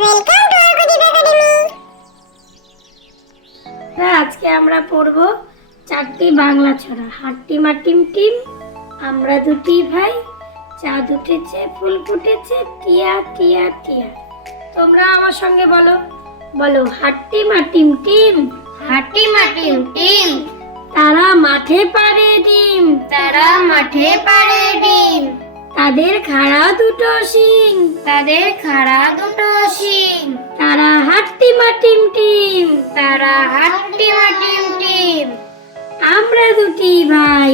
Welcome to আরগদীপ academy. আজকে আমরা পড়ব চারটি বাংলা ছড়া। হাট্টিমা টিম টিম, আমরা দুটি ভাই, চাঁদ উঠেছে ফুল ফুটেছে, টিয়া টিয়া টিয়া। তোমরা আমার সঙ্গে বলো, বলো হাট্টিমা টিম টিম, হাট্টিমা টিম টিম, তারা মাঠে পাড়ে ডিম, তারা মাঠে পাড়ে ডিম, তাদের খাড়া দুটো শিং, তাদের খাড়া দুটো শিং, তারা হাট্টিমা টিম টিম, তারা হাট্টিমা টিম টিম, আমরা দুটি ভাই,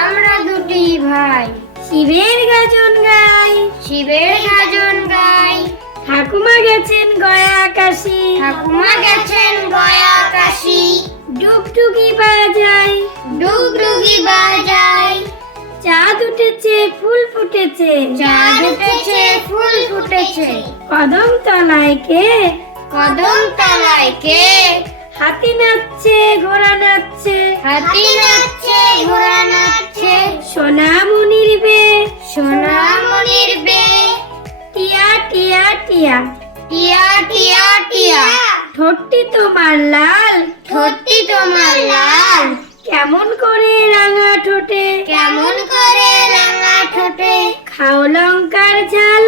আমরা দুটি ভাই, শিবের গাজন গাই, শিবের গাজন গাই, ঠাকুমা গেছেন গয়া আকাশি, ঠাকুমা গেছেন গয়া কাশি, ডুগডুগি বাজাই, ডুগডুগি বাজাই, চাঁদ উঠেছে ফুল ফুটেছে, চাঁদ উঠেছে ফুল ফুটেছে, কদম তলায় কে, কদম তলায় কে, হাতি নাচছে ঘোড়া নাচছে, হাতি নাচছে ঘোড়া নাচছে, সোনামণির বে, সোনামণির বে, টিয়া টিয়া টিয়া, টিয়া টিয়া টিয়া, ঠোঁটটি তোমার লাল, ঠোঁটটি তোমার লাল, কেমন করে রাঙা ঠোঁটে, কেমন করে রাঙা ঠোঁটে, খাও লঙ্কার ঝাল,